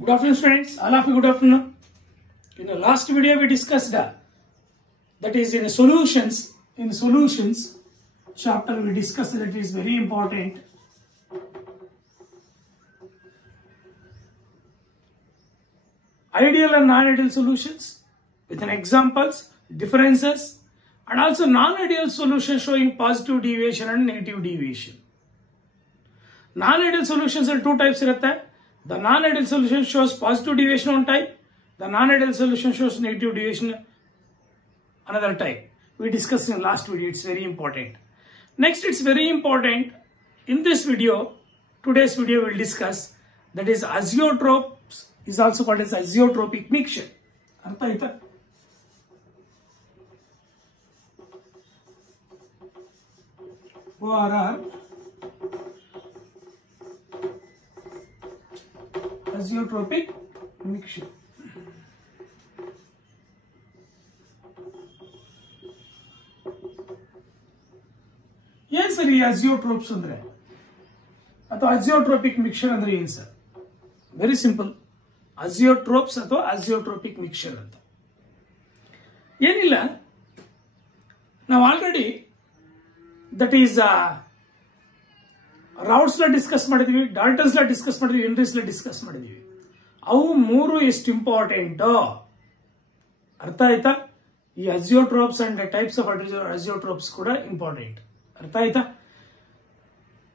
Good afternoon, students. All of you, good afternoon. In the last video, we discussed that is in solutions. In solutions chapter, we discussed that it is very important. Ideal and non-ideal solutions with an examples, differences, and also non-ideal solutions showing positive deviation and negative deviation. Non-ideal solutions are two types. The non-ideal solution shows positive deviation one type. The non-ideal solution shows negative deviation another type. We discussed in last video. It's very important. Next, it's very important in this video. Today's video will discuss that is azeotropes is also called as azeotropic mixture. Artha aita? ORR azeotropic mixture. Yes, sir. Azeotropes andre ಅಥವಾ azeotropic mixture ಅಂದ್ರೆ ಏನು sir? Very simple. azeotropes ಅಥವಾ azeotropic mixture ಅಂತ ಏನಿಲ್ಲ. ನಾವು already that is Raoult's law discuss ಮಾಡಿದೀವಿ, Dalton's law discuss ಮಾಡಿದೀವಿ, Henry's law discuss ಮಾಡಿದೀವಿ. ಅವು ಮೂರು ಎಷ್ಟು ಇಂಪಾರ್ಟೆಂಟ್ ಅರ್ಥ ಆಯ್ತಾ? ಈ azeotropes and types of azeotropes ಕೂಡ ಇಂಪಾರ್ಟೆಂಟ್. ಅರ್ಥ ಆಯ್ತಾ?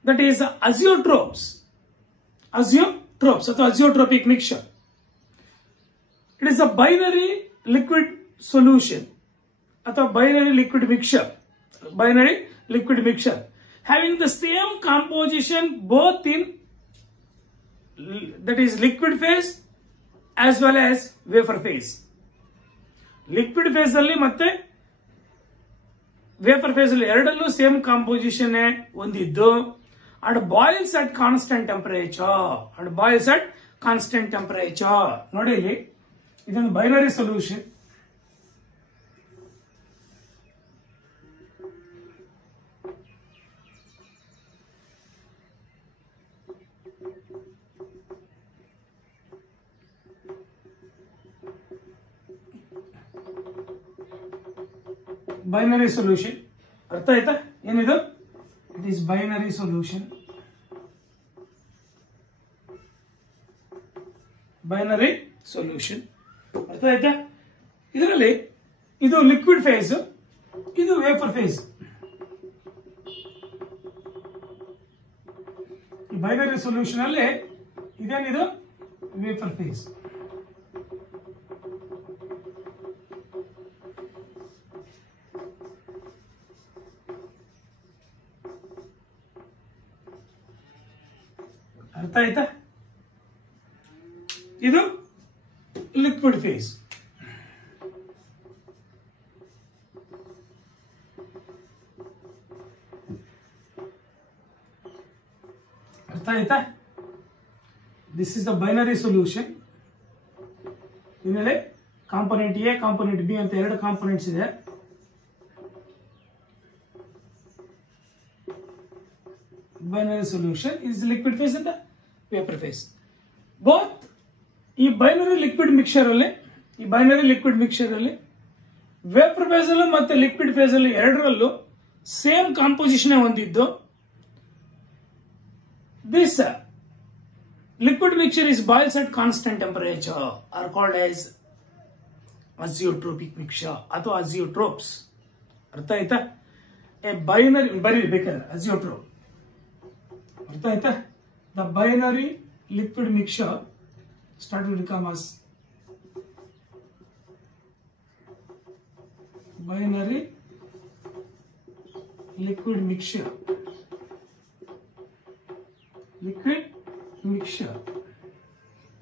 ದಟ್ ಈಸ್ ಅಜಿಯೋಟ್ರೋಪ್ಸ್ ಅಥವಾ azeotropic mixture. It is a binary liquid solution ಅಥವಾ binary liquid mixture having the same composition both in that is liquid phase as well as vapor phase. Liquid phase alli matte vapor phase alli ಎರಡಲ್ಲೂ same composition ಹೊಂದಿದ್ದು and boils at constant temperature. ನೋಡಿ ಇಲ್ಲಿ ಇದೊಂದು binary solution. Binary solution ಅರ್ಥ ಆಯ್ತಾ? ಏನಿದು? It is binary solution. ಅರ್ಥ ಆಯ್ತಾ? ಇದರಲ್ಲಿ ಇದು ಲಿಕ್ವಿಡ್ ಫೇಸ್, ಇದು ವೇಪರ್ ಫೇಸ್. ಬೈನರಿ ಸೊಲ್ಯೂಷನ್ ಅಲ್ಲಿ ಇದೇನಿದು ವೇಪರ್ ಫೇಸ್. ಅರ್ಥ ಆಯ್ತಾ? ಇದು ಲಿಕ್ವಿಡ್ ಫೇಸ್. ಅರ್ಥ ಆಯ್ತಾ? This is the binary solution. ಇದ್ರಲ್ಲಿ ಕಾಂಪೋನೆಂಟ್ ಎ, ಕಾಂಪೋನೆಂಟ್ ಬಿ ಅಂತ ಎರಡು ಕಾಂಪೋನೆಂಟ್ಸ್ ಇದೆ. Binary solution is liquid phase and the vapor phase. Both ಈ ಬೈನರಿ ಲಿಕ್ವಿಡ್ ಮಿಕ್ಸ್ಚರ್ ಅಲ್ಲಿ ವೇಪರ್ ಫೇಸ್ ಅಲ್ಲೂ ಮತ್ತೆ ಲಿಕ್ವಿಡ್ ಫೇಸ್ ಅಲ್ಲಿ ಎರಡರಲ್ಲೂ ಸೇಮ್ ಕಾಂಪೋಸಿಷನ್ ಹೊಂದಿದ್ದು. This liquid mixture is boils at constant temperature are called as azeotropic mixture ಅಥವಾ azeotropes. ಅರ್ಥ ಆಯ್ತಾ? ಬೈನರಿ ಬೇಕಾದ್ರೆ ಅಜಿಯೋಟ್ರೋಪ್. ಅರ್ಥ ಆಯ್ತಾ? The binary liquid mixture start will become as binary liquid mixture.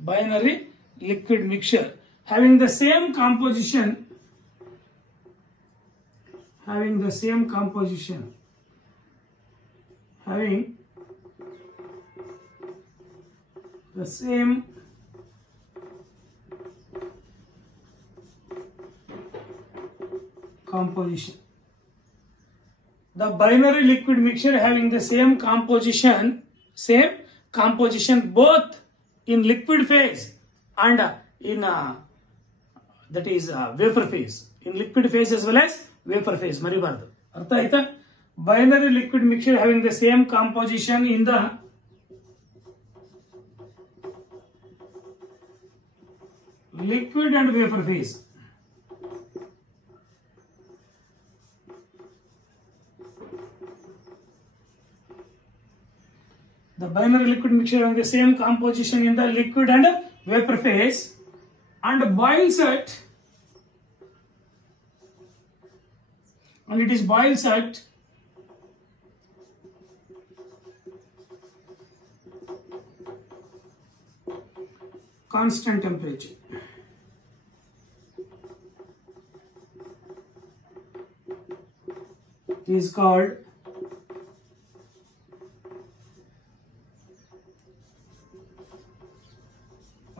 Binary liquid mixture having the same composition having the same composition the binary liquid mixture having the same composition both in liquid phase and in that is vapor phase, in liquid phase as well as vapor phase. Maribardu. Artha aita? Binary liquid mixture having the same composition in the liquid and vapor phase. The binary liquid mixture having the same composition in the liquid and vapor phase and boils at, and it is boils at constant temperature. It is called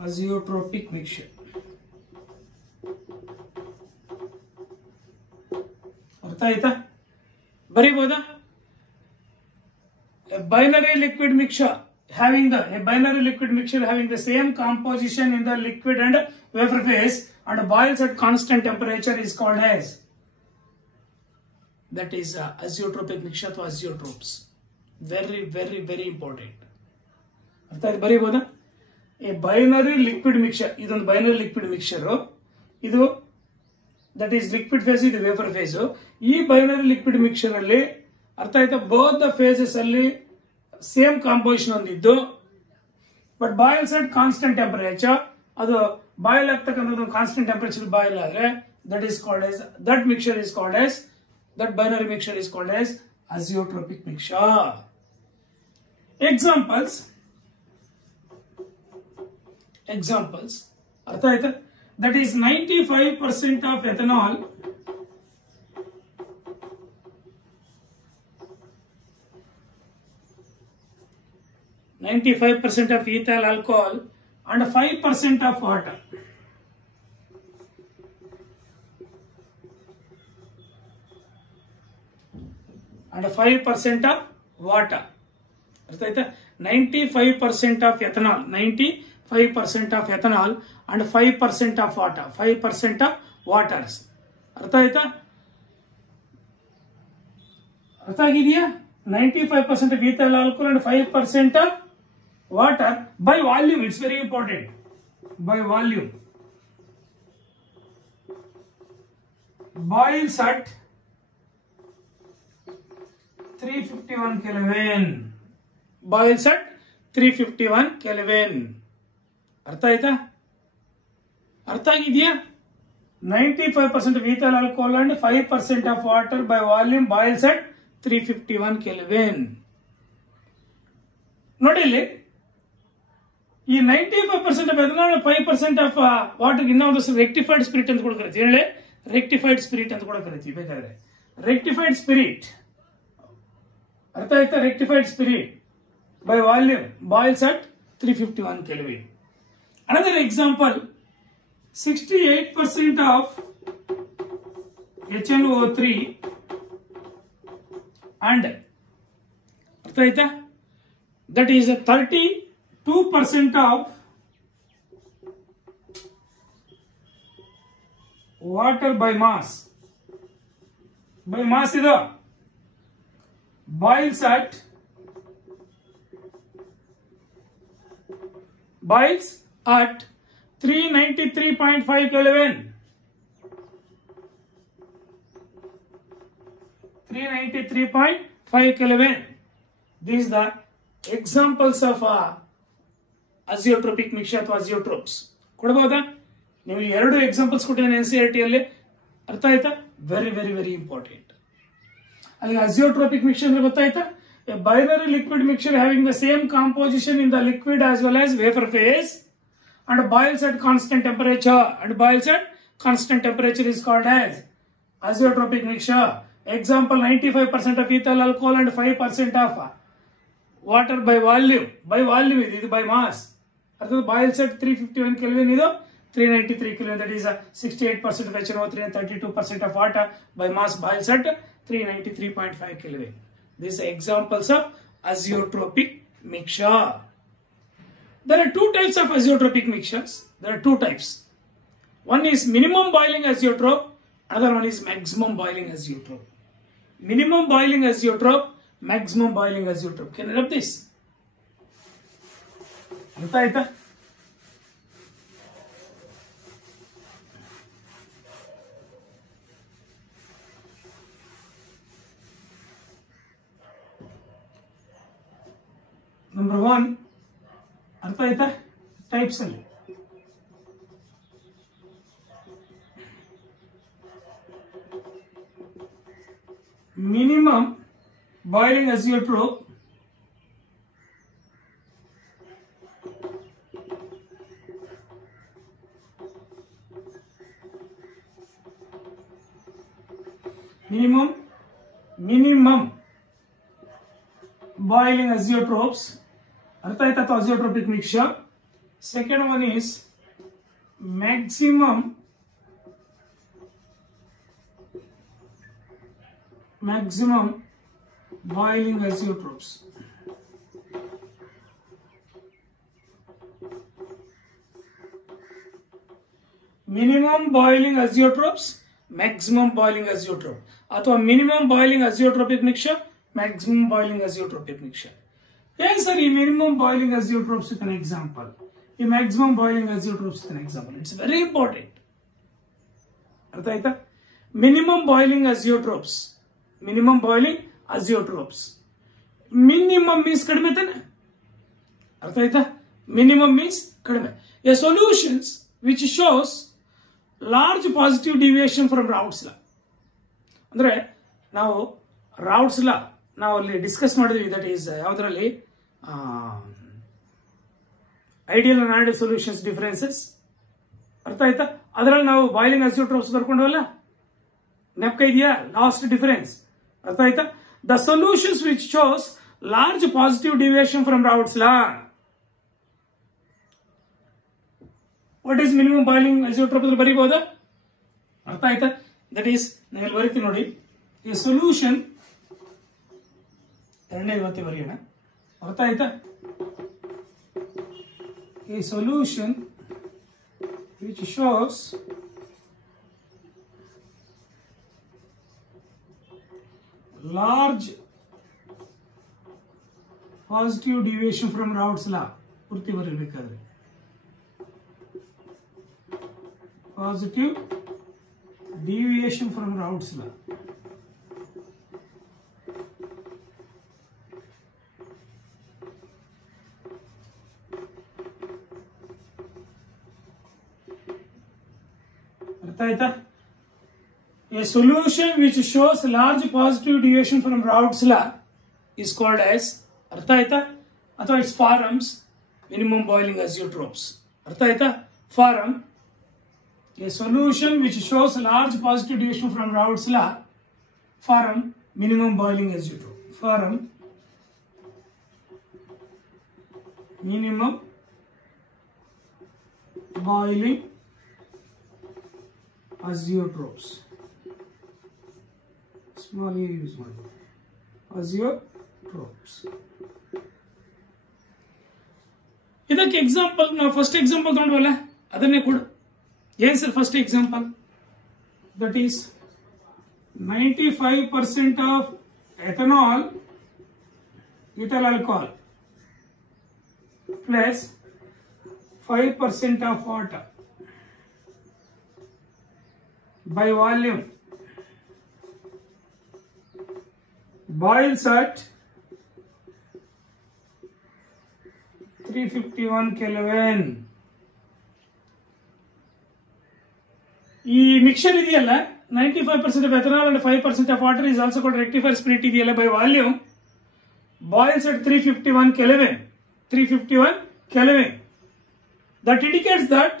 azeotropic mixture. ಅರ್ಥ ಆಯ್ತಾ? ಬರೀಬಹುದಾ? A binary liquid mixture having the same composition in the liquid and vapor phase and boils at constant temperature is called as, that is azeotropic mixture ಅಥವಾ azeotropes. Very important. ಅರ್ಥ ಆಯ್ತು? ಬರೀಬಹುದಾ? A binary liquid mixture, ಇದೊಂದು binary liquid mixture, ಇದು that is liquid phase, ಇದು vapor phase. ಈ binary liquid mixture ಅಲ್ಲಿ ಅರ್ಥ ಆಯ್ತಾ, both the phases ಅಲ್ಲಿ ಸೇಮ್ ಕಾಂಪೋಸಿಷನ್ ಹೊಂದಿದ್ದು, but boils at constant temperature, ಅದು ಬಾಯ್ಲ್ ಆಗ್ತಕ್ಕಂಥದ್ದು ಕಾನ್ಸ್ಟೆಂಟ್ ಟೆಂಪರೇಚರ್ ಬಾಯ್ಲ್ ಆದ್ರೆ that is called as, that mixture is called as, that binary mixture is called as azeotropic mixture. Examples, ಅರ್ಥ ಆಯ್ತಾ? That is 95% of ethanol, 95% of ethyl alcohol and 5% of water. And 5% of water. ಅರ್ಥ ಆಯ್ತಾ? 95% of ethanol, 95% of ethanol and 5% of water, 5% of waters. ಅರ್ಥ ಆಯ್ತಾ? ಅರ್ಥ ಆಗಿದೆಯಾ? 95% of ethyl alcohol and 5% of water by volume. It's very important. By volume. Boils at 351 Kelvin. Boils at 351 Kelvin. ಅರ್ಥ ಆಯ್ತಾ? ಅರ್ಥ ಆಗಿದೆಯಾ? 95% of ethyl alcohol and 5% of water by volume boils at 351 Kelvin. ನೋಡಿ ಇಲ್ಲಿ, ಈ 95% of ethanol 5% of water ಇನ್ನೊಂದು rectified spirit ಅಂತ ಕೂಡ ಕರಿತೀವಿ. ಹೇಳಿ, ರೆಕ್ಟಿಫೈಡ್ ಸ್ಪಿರಿಟ್ ಅಂತ ಕೂಡ ಕರಿತೀವಿ ಬೇಕಾದ್ರೆ. ರೆಕ್ಟಿಫೈಡ್ ಸ್ಪಿರಿಟ್, ಅರ್ಥ ಆಯ್ತಾ? Rectified spirit by volume boils at 351 Kelvin. Another example, 68% of HNO3 and ಅರ್ಥ ಆಯ್ತಾ? that is 32% of water by mass. By mass ಇದು boils at 393.5 Kelvin. 393.5 Kelvin. These are the examples of azeotropic mixture ಅಥವಾ azeotropes. ಕೊಡಬಹುದಾ? ನಿಮಗೆ ಎರಡು examples ಕೊಟ್ಟಿದ್ದೇನೆ NCERT ಅಲ್ಲಿ. ಅರ್ಥ ಆಯ್ತಾ? Very important. ಅಲ್ಲಿ azeotropic mixture ಅಂದ್ರೆ ಗೊತ್ತಾಯ್ತಾ? A binary liquid mixture having the same composition in the liquid as well as vapor phase and boils at constant temperature. And boils at constant temperature is called as azeotropic mixture. Example, 95% of ethyl alcohol and 5% of water by volume. By volume ಇದು by mass. ಅರ್ಥಾತ್ boils at 351 Kelvin ಇದು 393 Kelvin. That is 68% of HNO3 and 32% of water by mass boils at 393.5 Kelvin. These are examples of azeotropic mixture. There are two types of azeotropic mixtures. There are two types. One is minimum boiling azeotrope, another one is maximum boiling azeotrope. Minimum boiling azeotrope, maximum boiling azeotrope. Can you rub this? Artha aita? Number one, artha aita? Types alli. Minimum boiling azeotrope, minimum boiling azeotropes, artha aita to azeotropic mixture. Second one is maximum boiling azeotropes. Minimum boiling azeotropes, maximum boiling azeotrope. ಅಥವಾ minimum boiling azeotropic mixture, maximum boiling azeotropic mixture. Yes sir, ಈ minimum boiling azeotropes is an example. ಈ maximum boiling azeotropes is an example. It's very important. ಅರ್ಥ ಆಯ್ತಾ? Minimum boiling azeotropes. Minimum boiling azeotropes. Minimum means kadime tane. Artha aita? Minimum means kadime. A solutions which shows large positive deviation from Raoult's law. Andre ನಾವು Raoult's law ನಾವು ಅಲ್ಲಿ discuss ಮಾಡಿದ್ವಿ. That is ಯಾವುದರಲ್ಲಿ ideal and ಅನ್ಐಡಿಯಲ್ solutions differences. ಅರ್ಥ ಆಯ್ತಾ? ಅದರಲ್ಲಿ ನಾವು boiling ಅಜಿಯೋಟ್ರೋಪ್ಸ್ ಬರ್ಕೊಂಡವಲ್ಲ, ಜ್ಞಾಪಕ ಇದೆಯಾ? ಲಾಸ್ಟ್ ಡಿಫರೆನ್ಸ್ ಅರ್ಥ ಆಯ್ತಾ? The solutions which shows large positive deviation from Raoult's law. What is minimum boiling azeotrope ಅಂತ ಬರೀಬಹುದಾ? ಅರ್ಥ ಆಯ್ತಾ? ದಟ್ ಈಸ್ ನಾವೆಲ್ಲಿ ಬರೀತೀವಿ ನೋಡಿ. ಈ ಸೊಲ್ಯೂಷನ್ ಎರಡನೇ ಇವತ್ತೇ ಬರೆಯೋಣ. ಅರ್ಥ ಆಯ್ತಾ? ಈ solution which shows large positive deviation from Raoult's law. ಪೂರ್ತಿ ಬರೀಬೇಕಾದ್ರೆ positive deviation from Raoult's law. ಅರ್ಥ ಆಯ್ತಾ? A solution which shows large positive deviation from Raoult's law is called as artha aita, ಅಥವಾ its forms minimum boiling azeotropes. Artha aita? Form a solution which shows large positive deviation from Raoult's law, form minimum boiling azeotrope. Form minimum boiling azeotropes. Small e use one azeotropes. ಇದಕ್ಕೆ example ನಾವು first example ತಗೊಂಡ್ವಲ್ಲ ಅದನ್ನೇ ಕೊಡು. ಏನ್ sir first example? That is 95% of ethanol ethyl alcohol plus 5% of water by volume boils at 351 Kelvin. ಈ mixer ಇದೆಯಲ್ಲ 95% of ethanol and 5% of water is also called rectifier spirit ಇದೆಯಲ್ಲ by volume boils at 351 Kelvin. 351 Kelvin. That indicates that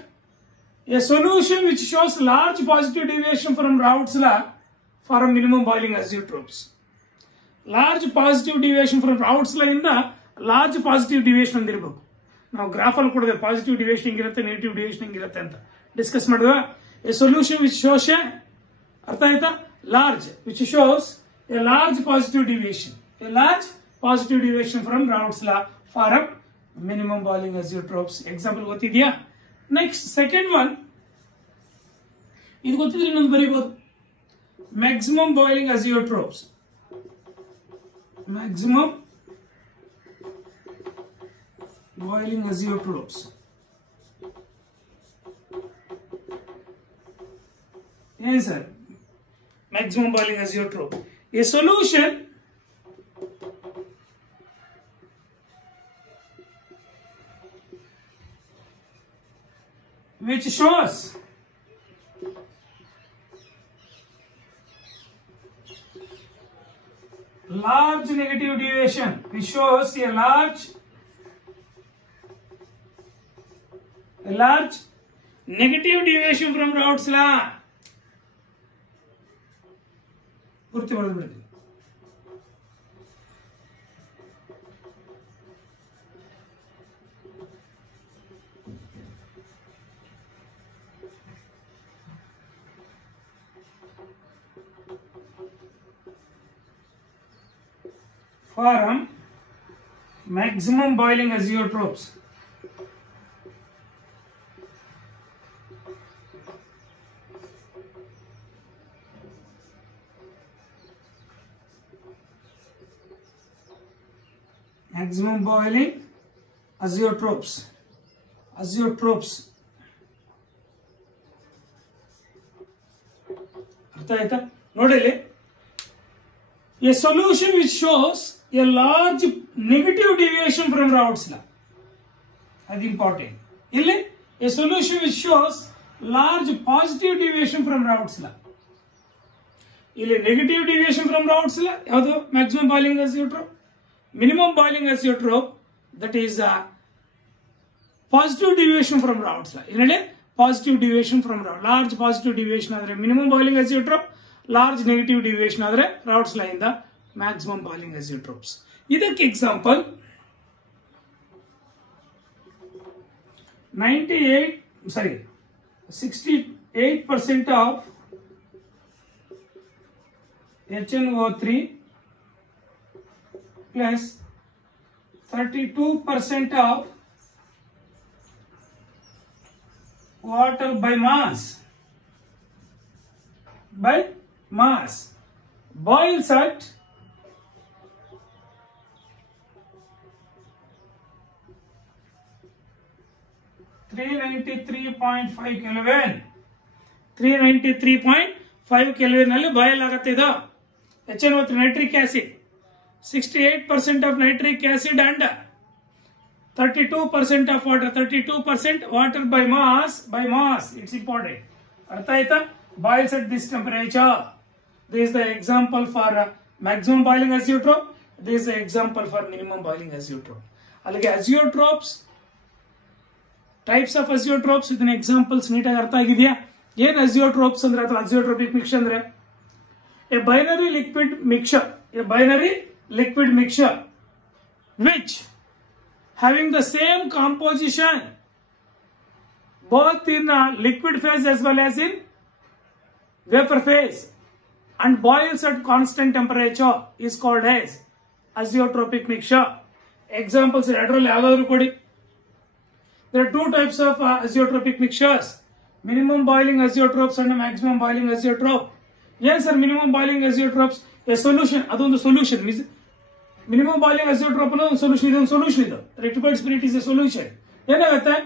a solution which shows large positive deviation from Raoult's law for a minimum boiling azeotropes. Large positive deviation from Raoult's law ಇಂದ large positive deviation ಅಂದಿರಬೇಕು. ನಾವು graph ಅಲ್ಲಿ ಕೊಡದೆ positive deviation ಹಿಂಗಿರುತ್ತೆ, negative deviation ಹಿಂಗಿರುತ್ತೆ ಅಂತ discuss ಮಾಡಿದ್ವಾ. A solution which shows ಅರ್ಥ ಆಯ್ತಾ? Large which shows a large positive deviation, a large positive deviation from Raoult's law for a minimum boiling azeotrophs. Example ಗೊತ್ತಿದೆಯಾ? Next second one, ಇದು ಗೊತ್ತಿದ್ರೆ ಇನ್ನೊಂದು ಬರೀಬಹುದು. Maximum boiling azeotrophs. Maximum boiling azeotrophs. Yes sir. Maximum boiling azeotrope. A solution which shows large negative deviation, which shows a large negative deviation from Raoult's law. ಪೂರ್ತಿ ಬರೆದು ಬಿಡ್ತೀನಿ. Form maximum boiling azeotrophs. Maximum boiling azeotrophs. ಅರ್ಥ ಆಯ್ತಾ? ನೋಡಿ, a solution which shows a large negative deviation from Raoult's law. That's important. ಇಲ್ಲಿ a solution which shows large positive deviation from Raoult's law. ಇಲ್ಲಿ negative deviation from Raoult's law ಯಾವುದು? maximum boiling azeotrope. Minimum boiling azeotrope, that is positive deviation from Raoult's law. ಇಲ್ಲಿ positive deviation from Raoult's, large positive deviation ಆದರೆ minimum boiling azeotrope, large negative deviation ಆದರೆ Raoult's law ಇಂದ maximum boiling azeotropes. ಇದಕ್ಕೆ example 68% of HNO3 plus 32% of water by mass boils at 393.5 Kelvin. 393.5 Kelvin ನಲ್ಲಿ boil ಆಗುತ್ತೆ ಇದು. HNO3 nitric acid. 68% of nitric acid and 32% of water. 32% water by mass. It's important. ಅರ್ಥ ಆಯ್ತಾ? Boils at this temperature. This is the example for maximum boiling azeotrope. This is the example for minimum boiling azeotrope. ಅಲ್ಲಿಗೆ azeotropes, types of azeotropes ಇದನ್ನ examples ನೀಟಾಗಿ ಅರ್ಥ ಆಗಿದೆಯಾ? ಏನ್ azeotropes ಅಂದ್ರೆ ಅಥವಾ azeotropic mixture ಅಂದ್ರೆ a binary liquid mixture which having the same composition both in liquid phase as well as in vapor phase and boils at constant temperature is called as azeotropic mixture. Examples ಎರಡರಲ್ಲಿ ಯಾವ್ದಾದ್ರು ಕೊಡಿ. There are two types of azeotropic mixtures, minimum boiling azeotropes and maximum boiling azeotrope. Yes sir, minimum boiling azeotropes a solution, ಅದೊಂದು solution. minimum boiling azeotrope ಒಂದು solution, ಇದೊಂದು solution. ಇದು rectified spirit is a solution. ಏನಾಗುತ್ತೆ?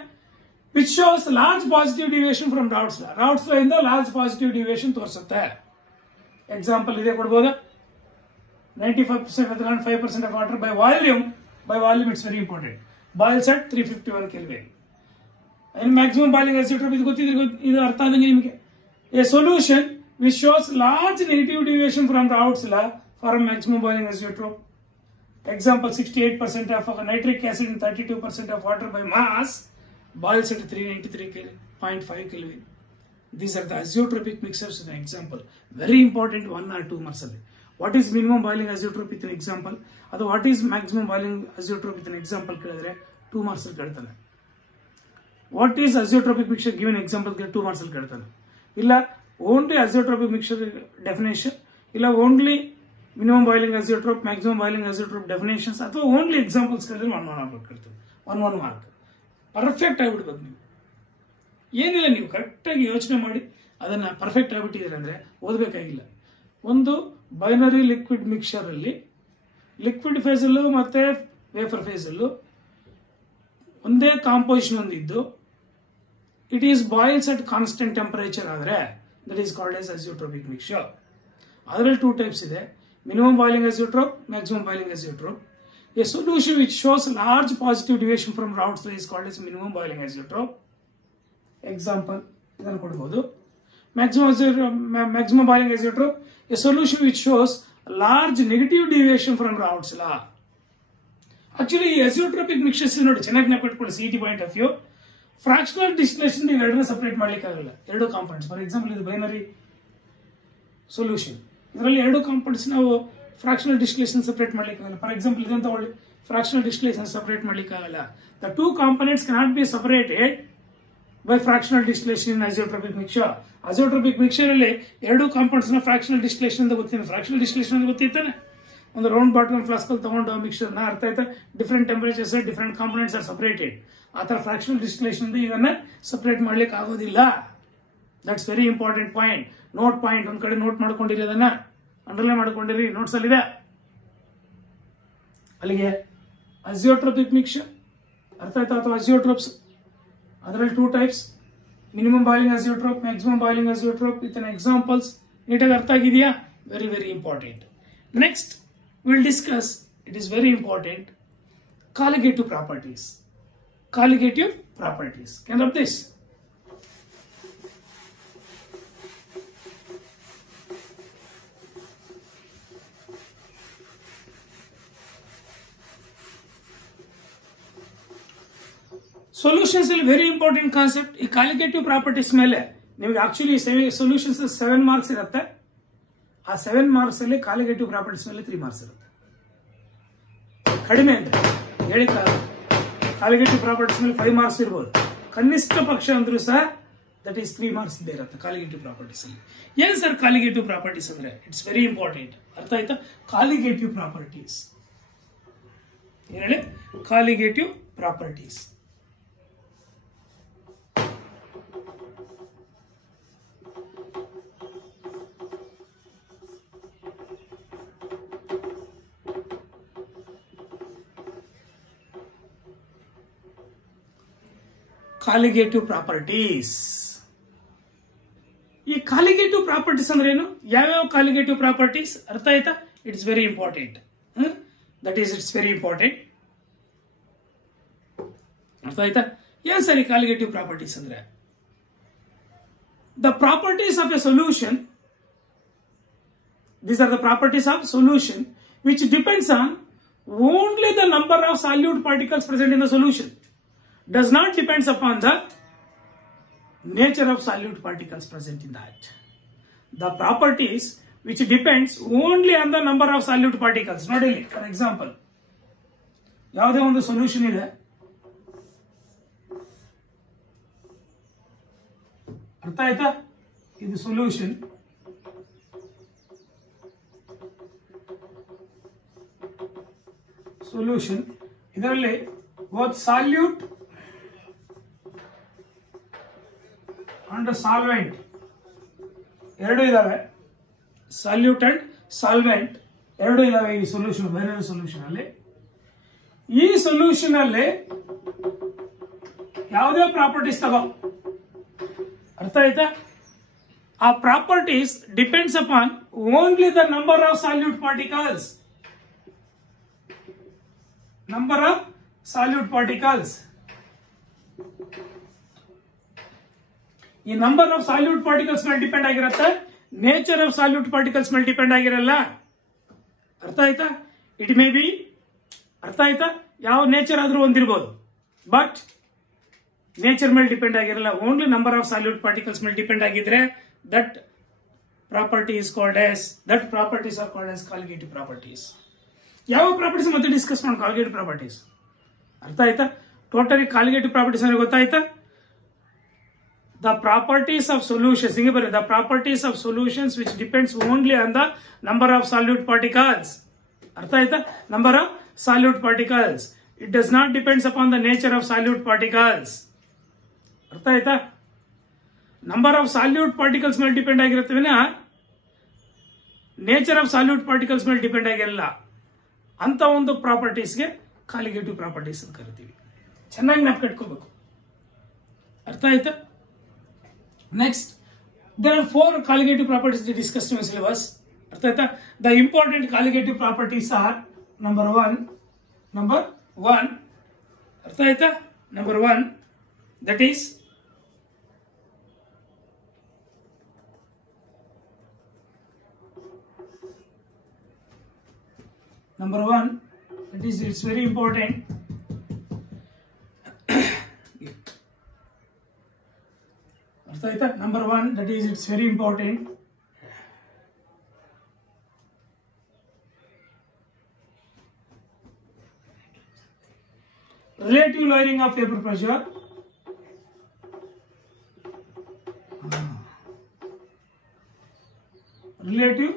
which shows large positive deviation from Raoult's law. Raoult's law ಇಂದ large positive deviation ತೋರಿಸುತ್ತೆ. Example ಇದೆ ಕೊಡಬಹುದು. 95% with around 5% of water by volume it's very important. Boils at 351 Kelvin. And maximum boiling azeotrope ಇದು ಇದು ಅರ್ಥ ಆದಂಗೆ ನಿಮಗೆ. A solution which shows large negative deviation from Raoult's law for a maximum boiling azeotrope. Example 68% of nitric acid and 32% of water by mass boils at 393.5 Kelvin. These are the azeotropic mixtures as an example. Very important 1 or 2 marks. What is minimum boiling azeotrope with an example? Or what is maximum boiling azeotrope with an example? 2 marks. What is azeotropic mixture? Give an example. 2 marks. Illa only azeotropic mixture definition. Illa only minimum boiling azeotrope, maximum boiling azeotrope definitions ಅಥವಾ only examples ಕೇಳಿದ್ರೆ 1 ಆಗ್ಬಿಟ್ಟಿರ್ತದೆ. 1 mark perfect ಆಗಿಬಿಡ್ಬೇಕು. ನೀವು ಏನಿಲ್ಲ, ನೀವು ಕರೆಕ್ಟಾಗಿ ಯೋಚನೆ ಮಾಡಿ ಅದನ್ನ perfect ಆಗಿಬಿಟ್ಟಿದ್ದೀರ ಅಂದ್ರೆ ಓದಬೇಕಾಗಿಲ್ಲ. ಒಂದು ಬೈನರಿ ಲಿಕ್ವಿಡ್ ಮಿಕ್ಸರ್ ಅಲ್ಲಿ ಲಿಕ್ವಿಡ್ ಫೇಸಲ್ಲು ಮತ್ತೆ ವೇಫರ್ ಫೇಸಲ್ಲು ಒಂದೇ ಕಾಂಪೋಸಿಷನ್ ಹೊಂದಿದ್ದು it is boils at constant temperature ಆದರೆ that is called as azeotropic mixture. ಅದರಲ್ಲಿ 2 ಟೈಪ್ಸ್ ಇದೆ, minimum boiling azeotrope, maximum boiling azeotrope. A solution which shows large positive deviation from Raoult's is called as minimum boiling azeotrope. Example ಇದನ್ನು ಕೊಡಬಹುದು. Maximum boiling azeotrope, a solution which shows large negative deviation from Raoult's law. Actually ಈ azeotropic mixtures ನೋಡಿ ಚೆನ್ನಾಗಿ ನೆನಪಿಟ್ಕೊಳ್ಳಿ. CET point of view fractional distillation ನೀವು ಎರಡನ್ನ separate ಮಾಡ್ಲಿಕ್ಕೆ ಆಗಲ್ಲ, 2 ಕಾಂಪೌಂಡ್ಸ್. ಫಾರ್ ಎಕ್ಸಾಂಪಲ್ ಇದು ಬೈನರಿ ಸೊಲ್ಯೂಷನ್, ಇದರಲ್ಲಿ 2 ಕಾಂಪೌಂಡ್ಸ್ ನಾವು ಫ್ರಾಕ್ಷನಲ್ ಡಿಸ್ಟಿಲೇಷನ್ ಸಪರೇಟ್ ಮಾಡ್ಲಿಕ್ಕೆ ಆಗಲ್ಲ. ಫಾರ್ ಎಕ್ಸಾಂಪಲ್ ಇದಂತ ಒಳ್ಳೆ ಫ್ರಾಕ್ಷನಲ್ ಡಿಸ್ಟಿಲೇಷನ್ ಸಪರೇಟ್ ಮಾಡ್ಲಿಕ್ಕೆ ಆಗಲ್ಲ. The 2 components cannot be separated by fractional distillation in azeotropic mixture. Azeotropic mixture ಅಲ್ಲಿ 2 ಕಾಂಪೌಂಡ್ಸ್ ನ ಫ್ರಾಕ್ಷನಲ್ ಡಿಸ್ಟಿಲೇಷನ್ ಅಂತ ಗೊತ್ತಿದೆ. ಫ್ರಾಕ್ಷನಲ್ ಡಿಸ್ಟಿಲೇಷನ್ ಅಂತ ಗೊತ್ತಿತ್ತಾನೆ. ಒಂದು ರೌಂಡ್ ಬಾಟಲ್ ಫ್ಲಾಸ್ಕ್ ಅಲ್ಲಿ ತಗೊಂಡು ಮಿಕ್ಸ್ಚರ್ ನ ಅರ್ಥ ಆಯ್ತಾ, different temperatures different components R separated. ಆತರ ಫ್ರಾಕ್ಷನಲ್ ಡಿಸ್ಟಿಲೇಷನ್ ಇದನ್ನ ಸಪರೇಟ್ ಮಾಡ್ಲಿಕ್ಕೆ ಆಗೋದಿಲ್ಲ. That's very important point. Note point ಒಂದ್ ಕಡೆ ನೋಟ್ ಮಾಡ್ಕೊಂಡಿರಿ, ಅದನ್ನ ಅಂಡರ್ಲೈನ್ ಮಾಡ್ಕೊಂಡಿರಿ, ನೋಟ್ಸ್ ಅಲ್ಲಿ ಇದೆ. ಅಲ್ಲಿಗೆ ಅಜಿಯೋಟ್ರೋಪಿಕ್ ಮಿಕ್ಸ್ಚರ್ ಅರ್ಥ ಆಯ್ತಾ, ಅಥವಾ ಅಜಿಯೋಟ್ರೋಪ್ಸ್ ಅದರಲ್ಲಿ 2 types, minimum boiling azeotrope, maximum boiling azeotrope. ಇದನ್ನ ಎಕ್ಸಾಂಪಲ್ಸ್ ನೀಟಾಗಿ ಅರ್ಥ ಆಗಿದೆಯಾ? Very very important. Next will discuss, it is very important, colligative properties. Colligative properties. Can you this? Solutions is a very important concept. ಈ colligative properties ಮೇಲೆ ನಿಮಗೆ actually solutions 7 marks ಇರುತ್ತೆ. ಆ 7 marks ಅಲ್ಲಿ colligative properties ಮೇಲೆ 3 marks ಇರುತ್ತೆ. ಕಡಿಮೆ ಅಂದ್ರೆ ಹೇಳಿ ಕಾಲಿಗೇಟಿವ್ ಪ್ರಾಪರ್ಟೀಸ್ ಮೇಲೆ 5 ಮಾರ್ಕ್ಸ್ ಇರಬಹುದು, ಕನಿಷ್ಠ ಪಕ್ಷ ಅಂದ್ರೂ ಸಹ ದಟ್ ಈಸ್ 3 ಮಾರ್ಕ್ಸ್ ಇದ್ದೇ ಇರುತ್ತೆ ಕಾಲಿಗೇಟಿವ್ ಪ್ರಾಪರ್ಟೀಸ್ ಅಲ್ಲಿ. ಏನ್ ಸರ್ ಕಾಲಿಗೇಟಿವ್ ಪ್ರಾಪರ್ಟೀಸ್ ಅಂದ್ರೆ? It's very important. ಅರ್ಥ ಆಯ್ತಾ? ಕಾಲಿಗೇಟಿವ್ ಪ್ರಾಪರ್ಟೀಸ್ ಏನ್ ಹೇಳಿ? Colligative properties. Colligative properties. ಈ ಕಾಲಿಗೇಟಿವ್ ಪ್ರಾಪರ್ಟೀಸ್ ಅಂದ್ರೆ ಏನು? ಯಾವ್ಯಾವ ಕಾಲಿಗೇಟಿವ್ ಪ್ರಾಪರ್ಟೀಸ್? ಅರ್ಥ ಆಯ್ತಾ? It's very important. That is it's very important. ಅರ್ಥ ಆಯ್ತಾ? ಏನ್ ಸರಿ ಕಾಲಿಗೇಟಿವ್ ಪ್ರಾಪರ್ಟೀಸ್ ಅಂದ್ರೆ? The properties of A solution, these are the properties of solution which depends on only the number of solute particles present in the solution, does not depends upon the nature of solute particles present in that. The properties which depends only on the number of solute particles. Not only, for example, ಯಾವುದೇ ಒಂದು solution ಇದೆ, ಅರ್ಥ ಆಯ್ತಾ? ಇದು solution, solution ಇದರಲ್ಲಿ both solute and solvent ಎರಡು ಇದಾವೆ. Salute and solvent ಎರಡು ಇದಾವೆ ಈ ಸೊಲ್ಯೂಷನ್, ಬೈನರಿ ಸೊಲ್ಯೂಷನ್ ಅಲ್ಲಿ. ಈ ಸೊಲ್ಯೂಷನ್ ಅಲ್ಲಿ ಯಾವುದೇ ಪ್ರಾಪರ್ಟೀಸ್ ತಗೋ, ಅರ್ಥ ಆಯ್ತಾ? ಆ properties depends upon only the number of salute particles. Number of salute particles. ಈ ನಂಬರ್ ಆಫ್ ಸಾಲ್ಯೂಟ್ ಪಾರ್ಟಿಕಲ್ಸ್ ಮೇಲೆ ಡಿಪೆಂಡ್ ಆಗಿರುತ್ತೆ, ನೇಚರ್ ಆಫ್ ಸಾಲ್ಯೂಟ್ ಪಾರ್ಟಿಕಲ್ಸ್ ಮೇಲೆ ಡಿಪೆಂಡ್ ಆಗಿರಲ್ಲ. ಅರ್ಥ ಆಯ್ತಾ? ಇಟ್ ಮೇ ಬಿ, ಅರ್ಥ ಆಯ್ತಾ, ಯಾವ ನೇಚರ್ ಆದ್ರೂ ಹೊಂದಿರಬಹುದು, ಬಟ್ ನೇಚರ್ ಮೇಲೆ ಡಿಪೆಂಡ್ ಆಗಿರಲ್ಲ. Only number of salute particles ಮೇಲೆ ಡಿಪೆಂಡ್ ಆಗಿದ್ರೆ that property is called as, that properties are called as colligative properties. ಯಾವ ಪ್ರಾಪರ್ಟೀಸ್ ಮತ್ತೆ ಡಿಸ್ಕಸ್ ಮಾಡೋಣ? Colligative properties. ಅರ್ಥ ಆಯ್ತಾ? ಟೋಟಲಿ ಕಾಲಿಗೇಟಿವ್ ಪ್ರಾಪರ್ಟೀಸ್ ಅಂದ್ರೆ ಗೊತ್ತಾಯ್ತಾ? the properties of solutions. The properties of solutions which depends only on the number of solute particles. Artha aita? Number of solute particles. It does not depends upon the nature of solute particles. Artha aita? Number of solute particles ಮೇಲೆ depend ಆಗಿರುತ್ತೆ ವಿನ nature of salute particles ಮೇಲೆ depend ಆಗಿರಲ್ಲ. ಅಂತ ಒಂದು ಪ್ರಾಪರ್ಟೀಸ್ಗೆ colligative properties ಅಂತ ಕರಿತೀವಿ. ಚೆನ್ನಾಗಿ ನಾವು ಕಟ್ಕೋಬೇಕು. ಅರ್ಥ ಆಯ್ತಾ? Next, there are 4 colligative properties we discussed in the syllabus. ಅರ್ಥ ಆಯ್ತಾ? The important colligative properties are number 1. ಅರ್ಥ ಆಯ್ತಾ? Number 1, that is it's very important. Number 1, that is it's very important. Relative lowering of vapor pressure. Relative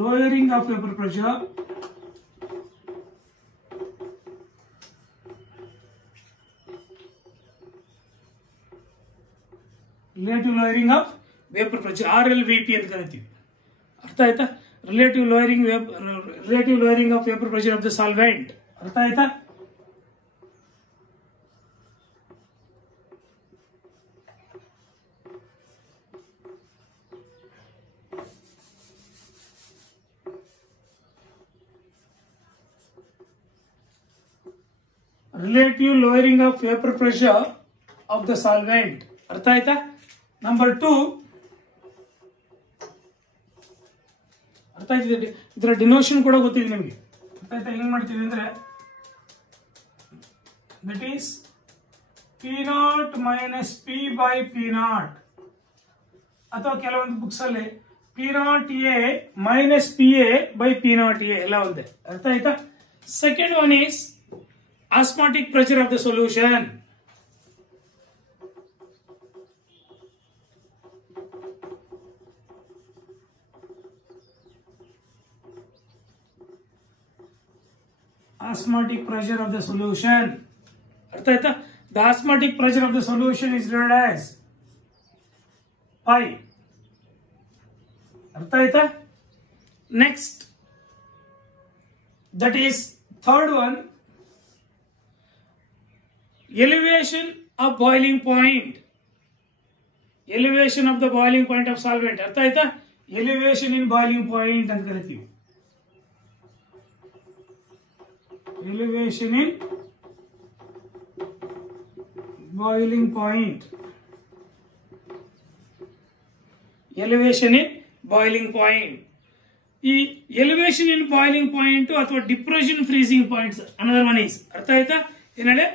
lowering of vapor pressure relative lowering of vapor pressure RLVP ಅಂತ ಕರೀತೀವಿ. ಅರ್ಥ ಆಯ್ತಾ? relative lowering of vapor pressure of the solvent. ಅರ್ಥ ಆಯ್ತಾ? relative lowering of vapor pressure of the solvent. ಅರ್ಥ ಆಯ್ತಾ? Number 2, ಅರ್ಥ ಆಯ್ತಿದೆ? ಇದರ ಡಿನೋಷನ್ ಕೂಡ ಗೊತ್ತಿದೆ ನಿಮಗೆ. ಅರ್ಥ ಆಯ್ತಾ? ಹೆಂಗ್ ಮಾಡ್ತೀವಿ ಅಂದ್ರೆ that is P0 minus P by P0, ಅಥವಾ ಕೆಲವೊಂದು ಬುಕ್ಸ್ ಅಲ್ಲಿ P0A minus PA by P0A ಎಲ್ಲ ಒಂದೇ. ಅರ್ಥ ಆಯ್ತಾ? Second one is osmotic pressure of the solution. Osmotic pressure of the solution. ಅರ್ಥ ಆಯ್ತಾ? The osmotic pressure of the solution is denoted as pi. ಅರ್ಥ ಆಯ್ತಾ? Next, that is third one, elevation of boiling point. Elevation of the boiling point of solvent. ಅರ್ಥ ಆಯ್ತಾ? Elevation in boiling point ಅಂತ ಕರಿತೀವಿ. Elevation in boiling point. Elevation in boiling point. ಈ elevation in boiling point ಅಥವಾ depression freezing points another one is. ಅರ್ಥ ಆಯ್ತಾ? ಏನೇಳೆ?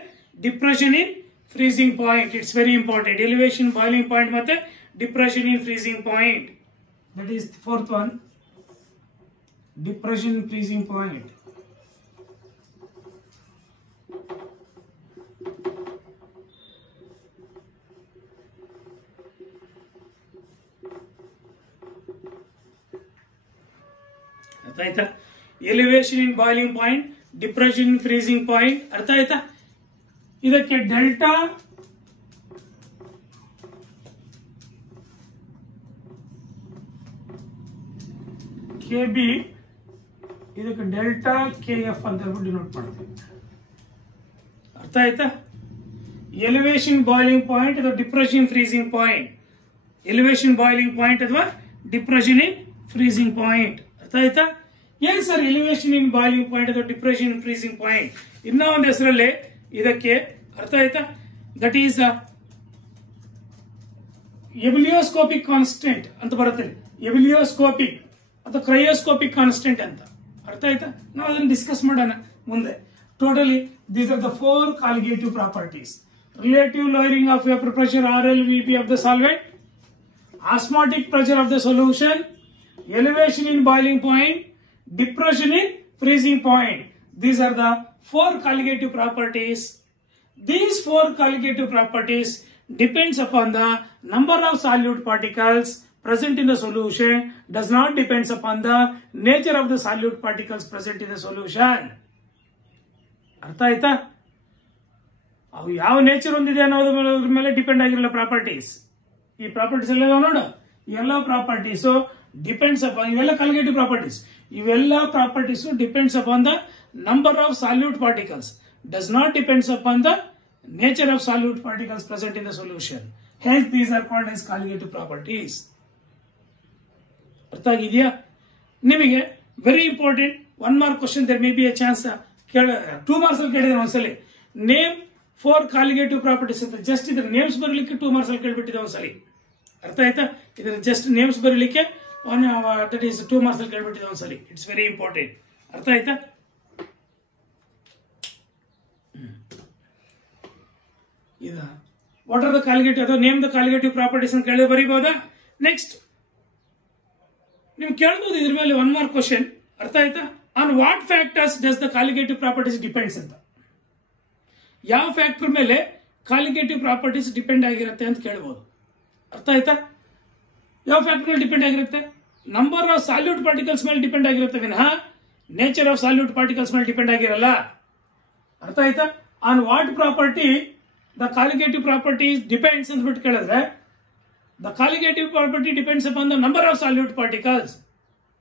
depression in freezing point. It's very important. Elevation boiling point ಮತ್ತೆ depression in freezing point. That is the fourth one. Depression freezing point. ಅರ್ಥ ಆಯ್ತಾ? Elevation ಇನ್ boiling point, depression ಇನ್ freezing point. ಅರ್ಥ ಆಯ್ತಾ? ಇದಕ್ಕೆ delta KB, ಇದಕ್ಕೆ delta KF ಅಂತ ಹೇಳ್ಬಿಟ್ಟು denote ಮಾಡ್ತೀವಿ. ಅರ್ಥ ಆಯ್ತಾ? ಎಲಿವೇಶನ್ ಬಾಯ್ಲಿಂಗ್ ಪಾಯಿಂಟ್ ಅಥವಾ depression freezing point. Elevation boiling point ಅಥವಾ ಡಿಪ್ರೆಷನ್ ಇನ್ ಫ್ರೀಸಿಂಗ್ ಪಾಯಿಂಟ್. ಅರ್ಥ ಆಯ್ತಾ? ಏನ್ ಸರ್ ಎಲಿವೇಶನ್ ಇನ್ ಬಾಯ್ಲಿಂಗ್ ಪಾಯಿಂಟ್ ಅಥವಾ ಡಿಪ್ರೆಷನ್ ಇನ್ ಫ್ರೀಸಿಂಗ್ ಪಾಯಿಂಟ್? ಇನ್ನ ಒಂದು ಹೆಸರಲ್ಲಿ ಇದಕ್ಕೆ. ಅರ್ಥ ಆಯ್ತಾ? ದಟ್ ಈಸ್ ಎಬಿಲಿಯೋಸ್ಕೋಪಿಕ್ ಕಾನ್ಸ್ಟೆಂಟ್ ಅಂತ ಬರುತ್ತೆ. ಎಬಿಲಿಯೋಸ್ಕೋಪಿಕ್ ಅಥವಾ ಕ್ರಯೋಸ್ಕೋಪಿಕ್ ಕಾನ್ಸ್ಟೆಂಟ್ ಅಂತ. ಅರ್ಥ ಆಯ್ತಾ? ನಾವು ಅದನ್ನು ಡಿಸ್ಕಸ್ ಮಾಡೋಣ ಮುಂದೆ. Totally these are the 4 colligative properties. Relative lowering of vapour pressure RLVP of the solvent, osmotic pressure of the solution, elevation in boiling point, depression in freezing point. These are the 4 colligative properties. These 4 colligative properties depends upon the number of solute particles present in the solution, does not depends upon the nature of the solute particles present in the solution. ಅರ್ಥ ಆಯ್ತಾ? ಅವು ಯಾವ nature ಹೊಂದಿದೆ ಅನ್ನೋದ್ರ ಮೇಲೆ depend ಆಗಿರಲ್ಲ properties. ಈ properties ಎಲ್ಲ ನೋಡು, ಎಲ್ಲ ಪ್ರಾಪರ್ಟೀಸ್ ಡಿಪೆಂಡ್ಸ್ ಅಪಾನ್, ಇವೆಲ್ಲ ಕಾಲಿಗೇಟಿವ್ ಪ್ರಾಪರ್ಟೀಸ್, ಇವೆಲ್ಲ properties depends upon the number of salute particles, does not depends upon the nature of solute particles present in the solution. Hence these are called as colligative properties. ಅರ್ಥ ಆಗಿದೆಯಾ ನಿಮಗೆ? Very important. 1 mark question, there may be a chance 2 marks ಅಲ್ಲಿ ಕೇಳಿದ್ರೆ ಒಂದ್ಸಲಿ name 4 colligative properties ಅಂತ just ಇದ್ರ names ಬರಲಿಕ್ಕೆ 2 marks ಅಲ್ಲಿ ಕೇಳ್ಬಿಟ್ಟಿದೆ ಒಂದ್ಸಲಿ. ಅರ್ಥ ಆಯ್ತಾ? ಇದ್ರ ಜಸ್ಟ್ ನೇಮ್ಸ್ ಬರಲಿಕ್ಕೆ ದಟ್ ಈಸ್ 2 marks ಅಲ್ಲಿ ಕೇಳ್ಬಿಟ್ಟಿದೆ ಒಂದ್ಸಲಿ. It's very important. ಅರ್ಥ ಆಯ್ತಾ? ವಾಟ್ ಆರ್ ದ ಕಾಲಿಗೇಟಿವ್ ಅಥವಾ ನೇಮ್ ದ ಕಾಲಿಗೇಟಿವ್ ಪ್ರಾಪರ್ಟೀಸ್ ಅಂತ ಕೇಳಿ ಬರೀಬಹುದಾ? ನೆಕ್ಸ್ಟ್ ನಿಮ್ಗೆ ಕೇಳಬಹುದು ಇದ್ರ ಮೇಲೆ 1 mark ಕ್ವಶನ್. ಅರ್ಥ ಆಯ್ತಾ? On what factors does the colligative properties depends ಅಂತ, ಯಾವ ಫ್ಯಾಕ್ಟರ್ ಮೇಲೆ ಕಾಲಿಗೇಟಿವ್ ಪ್ರಾಪರ್ಟೀಸ್ ಡಿಪೆಂಡ್ ಆಗಿರುತ್ತೆ ಅಂತ ಕೇಳಬಹುದು. ಅರ್ಥ ಆಯ್ತಾ? ಯಾವ ಫ್ಯಾಕ್ಟರ್ ಮೇಲೆ ಡಿಪೆಂಡ್ ಆಗಿರುತ್ತೆ? ನಂಬರ್ ಆಫ್ ಸಾಲ್ಯೂಟ್ ಪಾರ್ಟಿಕಲ್ಸ್ ಮೇಲೆ ಡಿಪೆಂಡ್ ಆಗಿರುತ್ತೆ ವಿನಃ ನೇಚರ್ ಆಫ್ ಸಾಲ್ಯೂಟ್ ಪಾರ್ಟಿಕಲ್ಸ್ ಮೇಲೆ ಡಿಪೆಂಡ್ ಆಗಿರಲ್ಲ. ಅರ್ಥ ಆಯ್ತಾ? On what property the colligative property depends ಅಂತ ಬಿಟ್ಟು ಕೇಳಿದ್ರೆ, the colligative property depends upon the number of solute particles.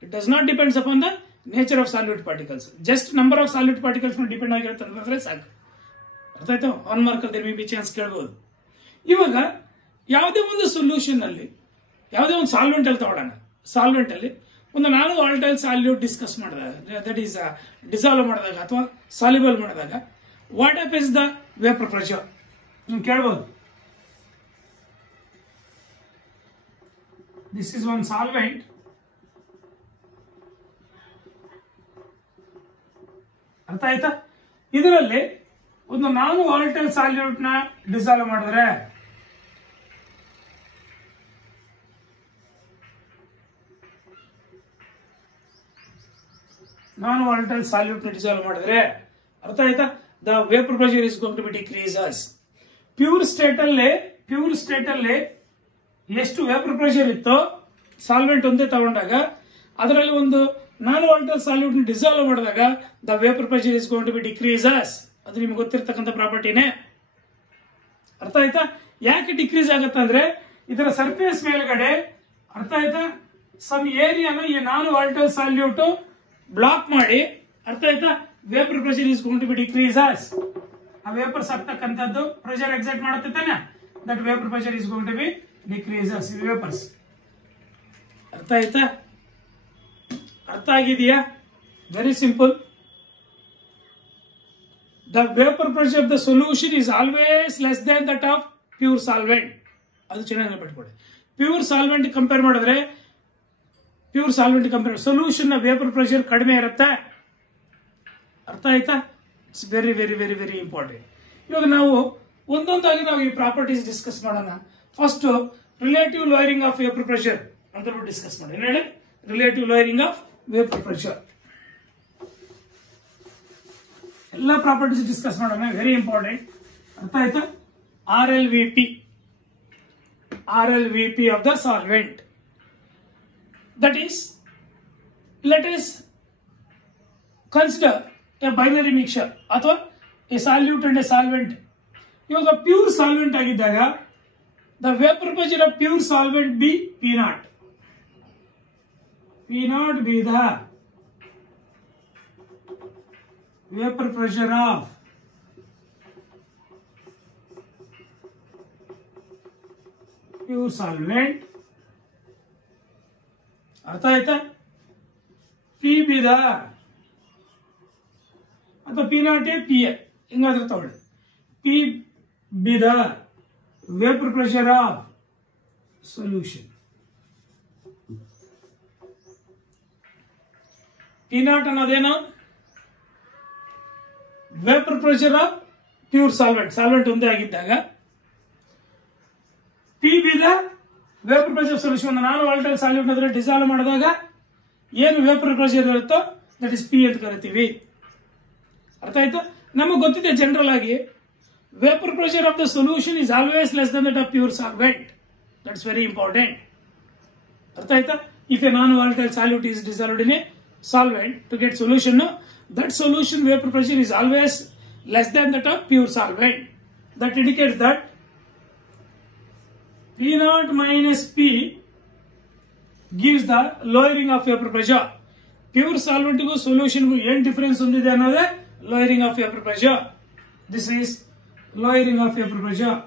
It does not depends upon the nature of solute particles. Just number of solute particles ಮೇಲೆ depend ಆಗಿರುತ್ತೆ ಅಂದ್ರೆ ಸಾಕು. ಅರ್ಥ ಆಯ್ತಾ? 1 mark ಅಲ್ಲಿ ಮೇ ಬಿ ಚಾನ್ಸ್ ಕೇಳಬಹುದು. ಇವಾಗ ಯಾವುದೇ ಒಂದು ಸೊಲ್ಯೂಷನ್ ಅಲ್ಲಿ, ಯಾವುದೇ ಒಂದು ಸಾಲ್ವೆಂಟ್ ಅಲ್ಲಿ ತಗೊಳ್ಳೋಣ. ಸಾಲ್ವೆಂಟ್ ಅಲ್ಲಿ ಒಂದು 4 volatile ಸಾಲ್ಯೂಟ್ ಡಿಸ್ಕಸ್ ಮಾಡಿದಾಗ, ದಟ್ ಈಸ್ ಡಿಸಾಲ್ವ್ ಮಾಡಿದಾಗ ಅಥವಾ ಸಾಲ್ಯುಬಲ್ ಮಾಡಿದಾಗ, what happens the vapour pressure ಕೇಳಬಹುದು. This is one solvent. ಅರ್ಥ ಆಯ್ತಾ? ಇದರಲ್ಲಿ ಒಂದು 4 volatile ಸಾಲ್ಯೂಟ್ ನ ಡಿಸಾಲ್ವ್ ಮಾಡಿದ್ರೆ ಅರ್ಥ ಆಯ್ತಾ? The vapour pressure is going to be decreases. Pure state ಅಲ್ಲಿ ಎಷ್ಟು ವೇಪರ್ ಪ್ರೆಷರ್ ಇತ್ತು ಸಾಲ್ವೆಂಟ್ ಒಂದೇ ತಗೊಂಡಾಗ, ಅದರಲ್ಲಿ ಒಂದು 4 volatile ಸಾಲ್ಯೂಟ್ ಡಿಸಾಲ್ವ್ ಮಾಡಿದಾಗ the vapour pressure is going to be decreases. ಅದು ನಿಮ್ಗೆ ಗೊತ್ತಿರತಕ್ಕಂಥ ಪ್ರಾಪರ್ಟಿನೇ. ಅರ್ಥ ಆಯ್ತಾ? ಯಾಕೆ ಡಿಕ್ರೀಸ್ ಆಗತ್ತೆ ಅಂದ್ರೆ, ಇದರ ಸರ್ಫೇಸ್ ಮೇಲ್ಗಡೆ, ಅರ್ಥ ಆಯ್ತಾ, ಸಮ್ ಏರಿಯಾನ ಈ 4 volatile ಸಾಲ್ಯೂಟ್ ಬ್ಲಾಕ್ ಮಾಡಿ, ಅರ್ಥ ಆಯ್ತಾ, vapour pressure is going to be decreases. ಆ ವೇಪರ್ಸ್ ಆಗ್ತಕ್ಕಂಥದ್ದು ಪ್ರೆಷರ್ ಎಕ್ಸೈಟ್ ಮಾಡುತ್ತೆ ತಾನೆ, that vapour pressure is going to be decreases. Vapours. ಅರ್ಥ ಆಯ್ತಾ? ಅರ್ಥ ಆಗಿದೆಯಾ? Very simple. The vapour pressure of the solution is always less than that of pure solvent. ಅದು ಚೆನ್ನಾಗಿ ನೆನಪಿಟ್ಕೊಳ್ಳಿ. ಪ್ಯೂರ್ ಸಾಲ್ವೆಂಟ್ ಕಂಪೇರ್ ಮಾಡಿದ್ರೆ, ಸೊಲ್ಯೂಷನ್ ನ ವೇಪರ್ ಪ್ರೆಷರ್ ಕಡಿಮೆ ಇರುತ್ತೆ. ಅರ್ಥ ಆಯ್ತಾ? It's very very very very important. ಇವಾಗ ನಾವು ಒಂದೊಂದಾಗಿ ನಾವು ಈ ಪ್ರಾಪರ್ಟೀಸ್ ಡಿಸ್ಕಸ್ ಮಾಡೋಣ. First relative lowering of vapour pressure ಅಂತ ಡಿಸ್ಕಸ್ ಮಾಡಿ. ಏನ್ ಹೇಳಿ? Relative lowering of vapour pressure. ಎಲ್ಲ ಪ್ರಾಪರ್ಟೀಸ್ ಡಿಸ್ಕಸ್ ಮಾಡೋಣ. Very important. ಅರ್ಥ ಆಯ್ತಾ? RLVP of the solvent. That is, let us consider a binary mixture ಅಥವಾ a solute and a solvent. ಇವಾಗ ಪ್ಯೂರ್ ಸಾಲ್ವೆಂಟ್ ಆಗಿದ್ದಾಗ the vapour pressure of pure solvent be P0. P0 be the vapor pressure of pure solvent. ಅರ್ಥ ಆಯ್ತಾ? P be the ಅಥವಾ P0 PA ಹಿಂಗಾದ್ರೆ ತಗೊಳ್ಳಿ. P be the vapor pressure of solution. P0 ಅನ್ನೋದೇನು? Vapour pressure of pure solvent ಒಂದೇ ಆಗಿದ್ದಾಗ, P be the vapour pressure solution. 4 volatile solute ಅಂದ್ರೆ dissolve ಮಾಡಿದಾಗ ಏನು ವೇಪರ್ ಪ್ರೆಷರ್ ಇರುತ್ತೋ ದಟ್ ಇಸ್ P ಅಂತ ಕರಿತೀವಿ. ಅರ್ಥ ಆಯ್ತಾ? ನಮಗೆ ಗೊತ್ತಿದೆ ಜನರಲ್ ಆಗಿ vapor pressure of the solution is always less than that of pure solvent. That's very important. If a non-volatile solute is dissolved in a solvent to get solution, that solution vapor pressure is always less than that of pure solvent. That indicates that P0 minus P gives the lowering of vapor pressure. Pure solvent to solution ku end difference undi another lowering of vapor pressure. This is lowering of vapor pressure.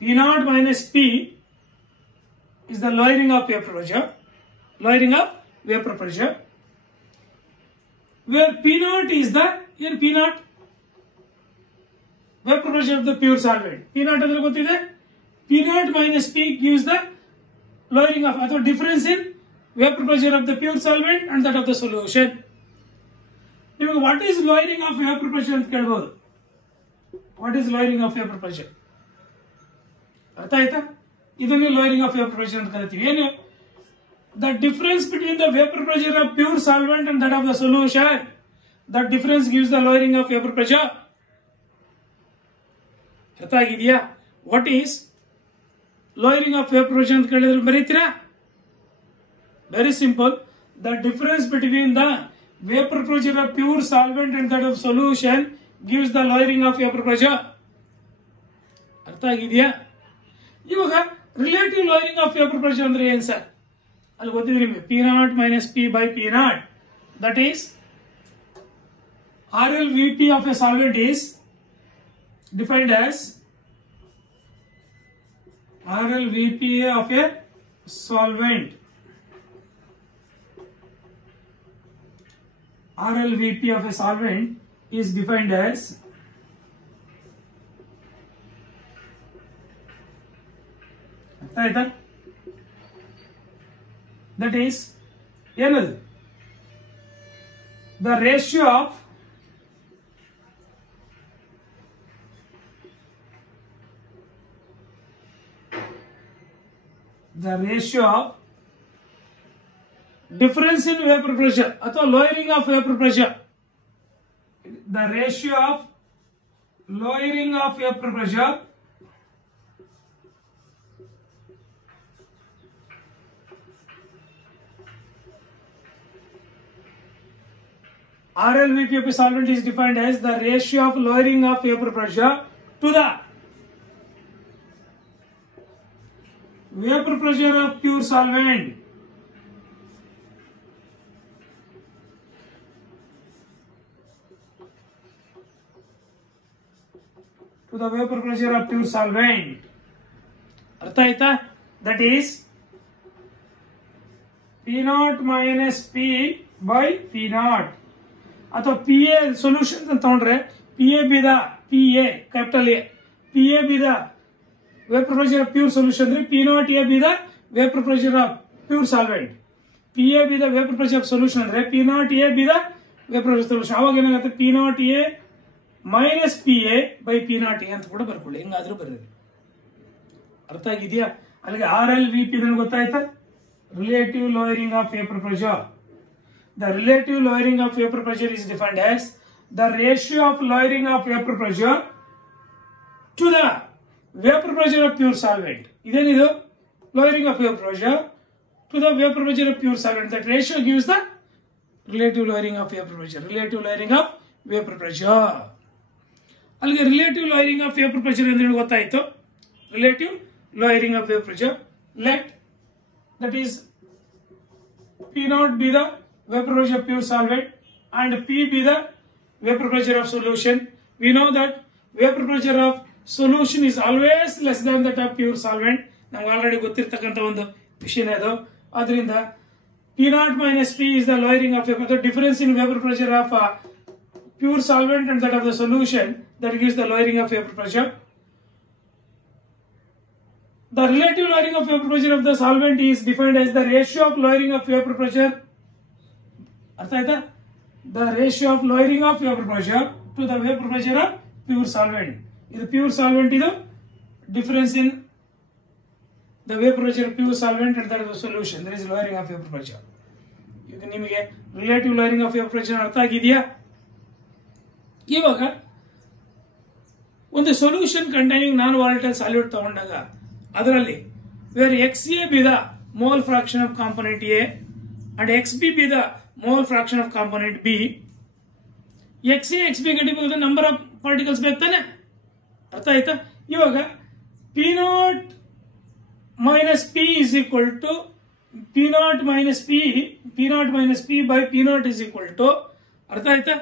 P0 minus P is the lowering of vapor pressure. Lowering of vapor pressure. Where P0 is the, here P0 vapor pressure of the pure solvent. P0 ಅಂದ್ರೆ ಗೊತ್ತಿದೆ. P0 minus P gives the lowering of, ಅಥವಾ difference in vapor pressure of the pure solvent and that of the solution. ನಿಮಗೆ what is lowering of vapor pressure ಅಂತ ಕೇಳಬಹುದು. What is lowering of vapor pressure? ಅರ್ಥ ಆಯ್ತಾ? ಇದನ್ನೇ lowering of vapor pressure ಅಂತ ಕರಿತೀವಿ. ಏನು? The difference between the vapor pressure of pure solvent and that of the solution. That difference gives the lowering of vapor pressure. ಅರ್ಥ ಆಗಿದೆಯಾ? What is lowering of vapor pressure ಅಂತ ಕೇಳಿದ್ರೆ ಬರೀತೀರಾ? Very simple. The difference between the vapor pressure of pure solvent and that of solution gives the lowering of vapor pressure. ಅರ್ಥ ಆಗಿದೆಯಾ? ಇವಾಗ relative lowering of vapor pressure ಅಂದ್ರೆ ಏನು sir? ಅಲ್ಲಿ ಗೊತ್ತಿದೆ ನಿಮಗೆ P0 minus P by P0. That is RLVP of a solvent is defined as RLVP of a solvent. RLVP of a solvent is defined as that is the ratio of difference in vapor pressure ಅಥವಾ lowering of vapor pressure. The ratio of lowering of vapor pressure RLVP of a solvent is defined as the ratio of lowering of vapor pressure to the vapor pressure of pure solvent. To the vapor pressure of pure solvent. अर्थ आयता? That is P0 minus P by P0. ಅಥವಾ P A solutions ಅಂತ ತಗೊಂಡ್ರೆ P A B the P A capital A P A B the vapour pressure of pure solution ಅಂದ್ರೆ P0 A B the vapour pressure of pure solvent. P A B the vapour pressure of solution ಅಂದ್ರೆ P0 A B the vapour pressure solution. ಅವಾಗ ಏನಾಗುತ್ತೆ P0 A minus P A by P0 A ಅಂತ ಕೂಡ ಬರ್ಕೊಳ್ಳಿ. ಹೆಂಗಾದ್ರೂ ಬರ್ರಿ. ಅರ್ಥ ಆಗಿದೆಯಾ? ಅಲ್ಲಿಗೆ RLVP ಗೊತ್ತಾಯ್ತಾ? Relative lowering of vapour pressure. The relative lowering of vapor pressure is defined as the ratio of lowering of vapor pressure to the vapor pressure of pure solvent. Idenidu lowering of vapor pressure to the vapor pressure of pure solvent. That ratio gives the relative lowering of vapor pressure. Relative lowering of vapor pressure. Allige relative lowering of vapor pressure endrenu gottayitu. Relative lowering of vapor pressure. Let that is P0 be the vapor pressure of pure solvent and P be the vapor pressure of solution. We know that vapor pressure of solution is always less than that of pure solvent. Now already ಗೊತ್ತಿರತಕ್ಕಂತ ಒಂದು ವಿಷಯ ಅದು. ಅದರಿಂದ P0 minus P is the lowering of vapor. The difference in vapor pressure of pure solvent and that of the solution that gives the lowering of vapor pressure. The relative lowering of vapor pressure of the solvent is defined as the ratio of lowering of vapor pressure. अर्थ आयता? The ratio of lowering of vapor pressure to the vapor pressure of pure solvent. This pure solvent is the difference in the vapor pressure of pure solvent and that is the solution. There is lowering of vapor pressure. ಇದು ನಿಮಗೆ relative lowering of vapor pressure ಅರ್ಥ ಆಗಿದೆಯಾ? ಇವಾಗ ಒಂದು solution containing non volatile salute ತಗೊಂಡಾಗ ಅದರಲ್ಲಿ wear XA be the mole fraction of component A and XB be the mole fraction of component B, XA XB ಗೆ number of particles ಬೇಕು ತಾನೆ? ಅರ್ಥ ಆಯ್ತಾ? ಇವಾಗ P0 minus P is equal to P0 minus P by P0 is equal to, ಅರ್ಥ ಆಯ್ತಾ?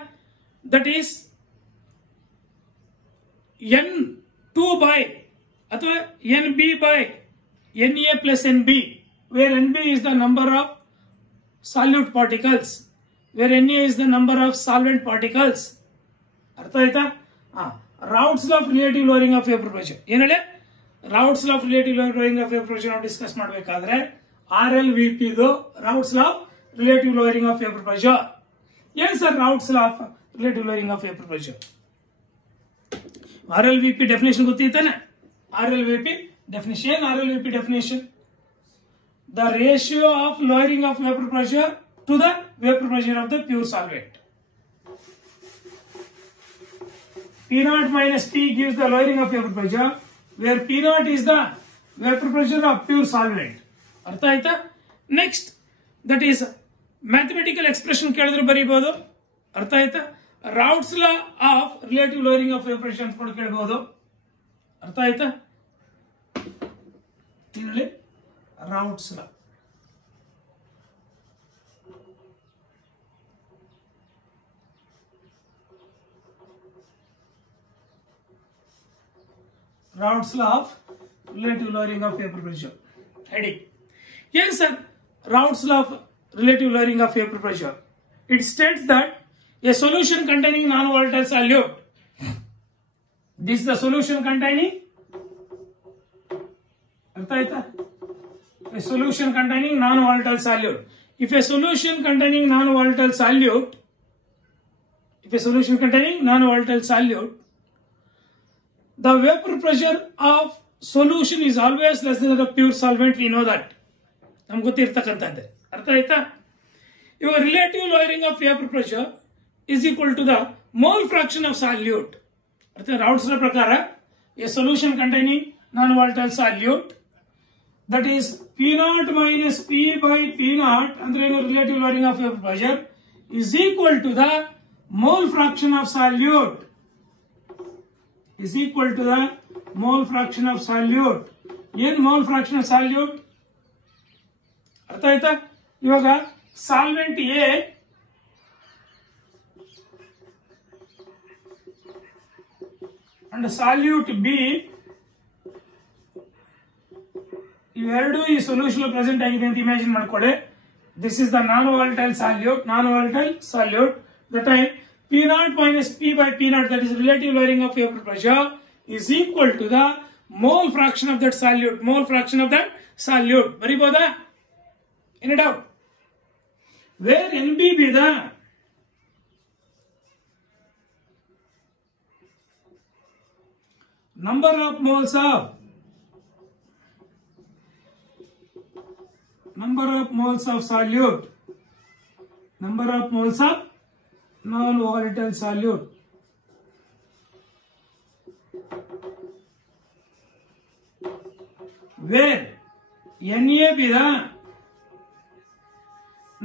That is N2 by ಅಥವಾ NB by Na plus NB, where NB is the number of solute particles, where Na is the number of solvent particles. ಅರ್ಥ ಆಯ್ತಾ? Raoult's law of relative lowering of vapor pressure ಏನು ಹೇಳಿ? Raoult's law of relative lowering of vapor pressure ನಾವು discuss ಮಾಡಬೇಕಾದ್ರೆ RLVP ಇದು Raoult's law of relative lowering of vapor pressure. ಏನು sir Raoult's law of relative lowering of vapor pressure? RLVP definition ಗೊತ್ತಿತ್ತಾನೆ? RLVP definition, RLVP definition, the ratio of lowering of vapor pressure to the vapor pressure of the pure solvent. P0 minus P gives the lowering of vapor pressure, where P0 is the vapor pressure of pure solvent. ಅರ್ಥ ಆಯ್ತಾ? Next that is mathematical expression ಕೇಳಿದ್ರೆ ಬರೀಬಹುದು. ಅರ್ಥ ಆಯ್ತಾ? Raoult's law of relative lowering of vapor pressure ಅಂತ ಕೇಳಬಹುದು. ಅರ್ಥ ಆಯ್ತಾ? ಇಲ್ಲಿ Raoult's law. Raoult's law of relative lowering of vapor pressure. Heading. Yes, sir. Raoult's law of relative lowering of vapor pressure. It states that a solution containing non-volatile solute. This is the solution containing. A solution containing non-volatile solute. If a solution containing non-volatile solute, the vapor pressure of solution is always less than that of pure solvent. We know that. ನಮ್ಗೆ ಗೊತ್ತಿರ್ತಕ್ಕಂಥದ್ದೇ. ಅರ್ಥ ಆಯ್ತಾ? ಇವಾಗ relative lowering of vapor pressure is equal to the mole fraction of solute. ಅರ್ಥ Raoult's law ಪ್ರಕಾರ a solution containing non-volatile solute, that is P0 minus P by P0 ಅಂದ್ರೆ ಏನು relative lowering of vapor pressure is equal to the mole fraction of solute. Is equal to the mole fraction of solute. ಏನು mole fraction of solute? ಅರ್ಥ ಆಯ್ತಾ? ಇವಾಗ solvent A and solute B ಇವೆರಡು ಈ solution present ಆಗಿದೆ ಅಂತ imagine ಮಾಡ್ಕೊಳ್ಳಿ. This is the non volatile salute. The time P0 minus P by P0, that is relative lowering of vapor pressure, is equal to the mole fraction of that solute. ಬರಿಬೋದಾ? Any doubt? Where NB be the number of moles of solute, number of moles of non-volatile solute. Where Na be the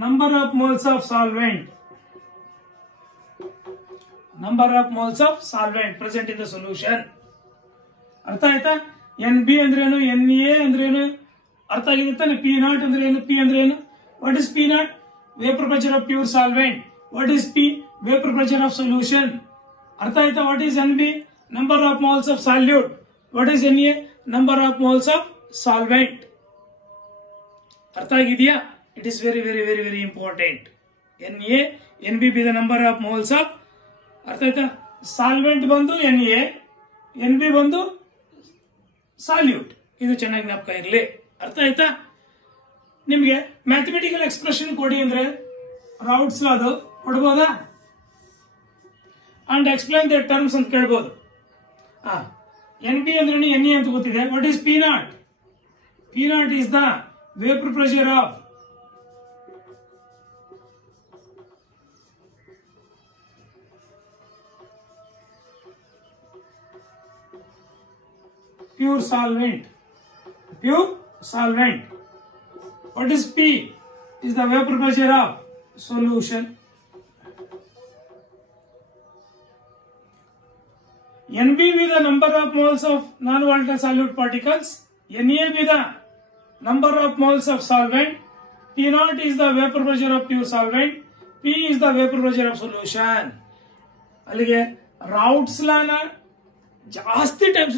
number of moles of solvent, present in the solution. ಅರ್ಥ ಆಯ್ತಾ? NB ಅಂದ್ರೇನು, Na ಅಂದ್ರೇನು ಅರ್ಥ ಆಗಿದೆ ತಾನೆ? P0 ಅಂದ್ರೇನು, P ಅಂದ್ರೇನು? What is P0? Vapor pressure of pure solvent. What is P? Vapor pressure of solution. ಅರ್ಥ ಆಯ್ತಾ? What is NB? Number of moles of solute. What is Na? Number of moles of solvent. ಅರ್ಥ ಆಗಿದೆಯಾ? It is very, very, very, very important. Na, NB be the number of moles of, ಅರ್ಥ ಆಯ್ತಾ? Solvent ಬಂದು Na, NB ಬಂದು salute. ಇದು ಚೆನ್ನಾಗಿ ಜ್ಞಾಪಕ ಇರಲಿ. ಅರ್ಥ ಆಯ್ತಾ? ನಿಮ್ಗೆ ಮ್ಯಾಥಮೆಟಿಕಲ್ ಎಕ್ಸ್ಪ್ರೆಷನ್ ಕೊಡಿ ಅಂದ್ರೆ Raoult's law ಅದು ಕೊಡ್ಬೋದಾ? ಅಂಡ್ ಎಕ್ಸ್ಪ್ಲೈನ್ ದ ಟರ್ಮ್ಸ್ ಅಂತ ಕೇಳ್ಬೋದು. NB ಅಂದ್ರೆ Na ಅಂತ ಗೊತ್ತಿದೆ. What is P0? P0 is the vapor pressure of pure solvent. Pure solvent. What is P? Is the vapor pressure of solution. NB be the number of moles of non-volatile solute particles. Na be the number of moles of solvent. P0 is the vapor pressure of pure solvent. P is the vapor pressure of solution. ಅಲ್ಲಿಗೆ Raoult's ಲಾನ ಜಾಸ್ತಿ times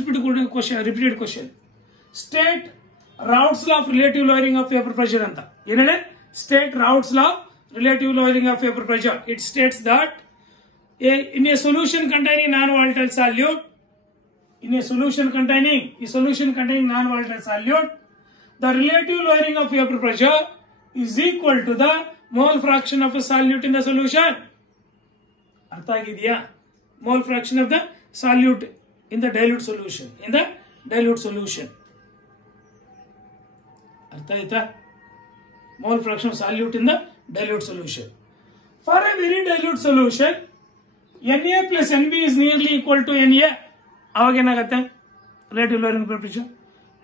repeated question. State Raoult's law of relative lowering of vapour pressure ಅಂತ ಏನೇಳೆ. State Raoult's law of relative lowering of vapour pressure. It states that in a solution containing non-volatile solute, solution containing non-volatile solute, the relative lowering of vapor pressure is equal to the mole fraction of a solute in the solution. ಅರ್ಥ ಆಗಿದೆಯಾ? mole fraction of the solute in the dilute solution. ಅರ್ಥ ಆಯ್ತಾ? mole fraction of solute in the dilute solution. For a very dilute solution, Na plus Nb is nearly equal to Na. ಅವಾಗ ಏನಾಗುತ್ತೆ? Relative lowering pressure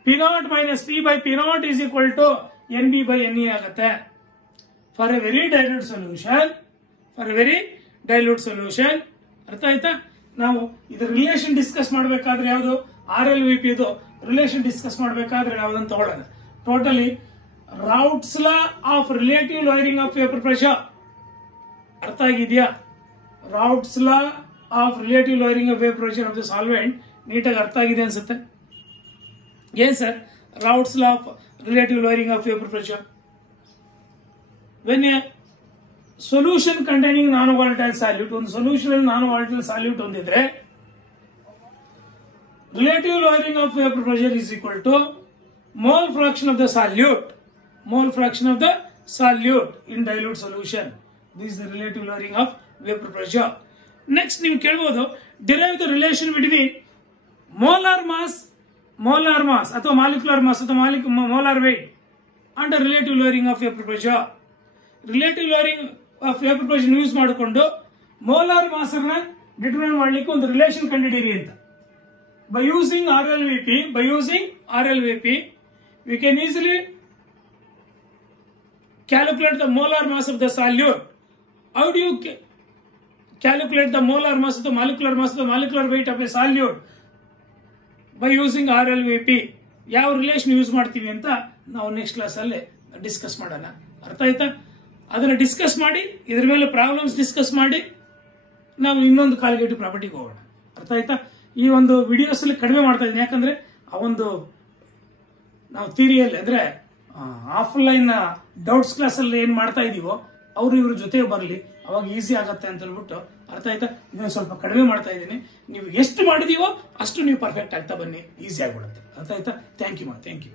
P0 minus P by P0 is equal to Nb by Na ಆಗುತ್ತೆ. For a very dilute solution, ಅರ್ಥ ಆಯ್ತಾ? ನಾವು ಇದರ relation discuss ಮಾಡಬೇಕಾದ್ರೆ ಯಾವುದು? RLVP ಇದು ರಿಲೇಷನ್ ಡಿಸ್ಕಸ್ ಮಾಡಬೇಕಾದ್ರೆ ಯಾವ್ದಂತ ತಗೊಳ್ಳೋಣ. Totally Raoult's law of relative lowering of vapour pressure. ಅರ್ಥ ಆಗಿದೆಯಾ? Raoult's law of relative lowering of vapour pressure of the solvent ನೀಟಾಗಿ ಅರ್ಥ ಆಗಿದೆ ಅನ್ಸುತ್ತೆ. ಏನ್ sir Raoult's law of relative lowering of vapour pressure? When a solution containing non volatile solute, ಒಂದು solution ಅಲ್ಲಿ non volatile solute ಹೊಂದಿದ್ರೆ relative lowering of vapour pressure is equal to mole fraction of the solute in dilute solution. This is the relative lowering of vapor pressure. Next ನೀವು ಕೇಳಬಹುದು, derive the relation between molar mass ಅಥವಾ molecular mass ಅಥವಾ molar weight and the relative lowering of vapor pressure. Relative lowering of vapor pressure use ಮಾಡಿಕೊಂಡು molar mass ಅನ್ನು determine ಮಾಡಲಿಕ್ಕೆ ಒಂದು relation ಕಂಡುಹಿಡಿಯಿರಿ ಅಂತ. By using RLVP, we can easily calculate the molar mass of the solute. How do you calculate the molar mass of the molecular weight of a solute? By using RLVP. ಯಾವ relation use ಮಾಡ್ತೀವಿ ಅಂತ ನಾವು next class ಅಲ್ಲಿ discuss ಮಾಡೋಣ. ಅರ್ಥ ಆಯ್ತಾ? ಅದನ್ನ discuss ಮಾಡಿ, ಇದ್ರ ಮೇಲೆ ಪ್ರಾಬ್ಲಮ್ಸ್ ಡಿಸ್ಕಸ್ ಮಾಡಿ ನಾವು ಇನ್ನೊಂದು ಕಾಲಿಗೇಟಿವ್ ಪ್ರಾಪರ್ಟಿಗೆ ಹೋಗೋಣ. ಅರ್ಥ ಆಯ್ತಾ? ಈ ಒಂದು ವಿಡಿಯೋಸ್ ಅಲ್ಲಿ ಕಡಿಮೆ ಮಾಡ್ತಾ ಇದ್ದೀನಿ, ಯಾಕಂದ್ರೆ ಆ ಒಂದು ನಾವು ಥಿಯರಿಯಲ್ಲಿ ಅಂದ್ರೆ ಆಫ್ಲೈನ್ ಡೌಟ್ಸ್ ಕ್ಲಾಸ್ ಅಲ್ಲಿ ಏನ್ ಮಾಡ್ತಾ ಇದೀವೋ ಅವ್ರು ಇವ್ರ ಜೊತೆ ಬರಲಿ, ಅವಾಗ ಈಸಿ ಆಗತ್ತೆ ಅಂತ ಹೇಳ್ಬಿಟ್ಟು. ಅರ್ಥ ಆಯ್ತಾ? ಇದನ್ನ ಸ್ವಲ್ಪ ಕಡಿಮೆ ಮಾಡ್ತಾ ಇದ್ದೀನಿ. ನೀವು ಎಷ್ಟು ಮಾಡಿದೀವೋ ಅಷ್ಟು ನೀವು ಪರ್ಫೆಕ್ಟ್ ಆಗ್ತಾ ಬನ್ನಿ, ಈಸಿ ಆಗ್ಬಿಡುತ್ತೆ. ಅರ್ಥ ಆಯ್ತಾ? Thank you.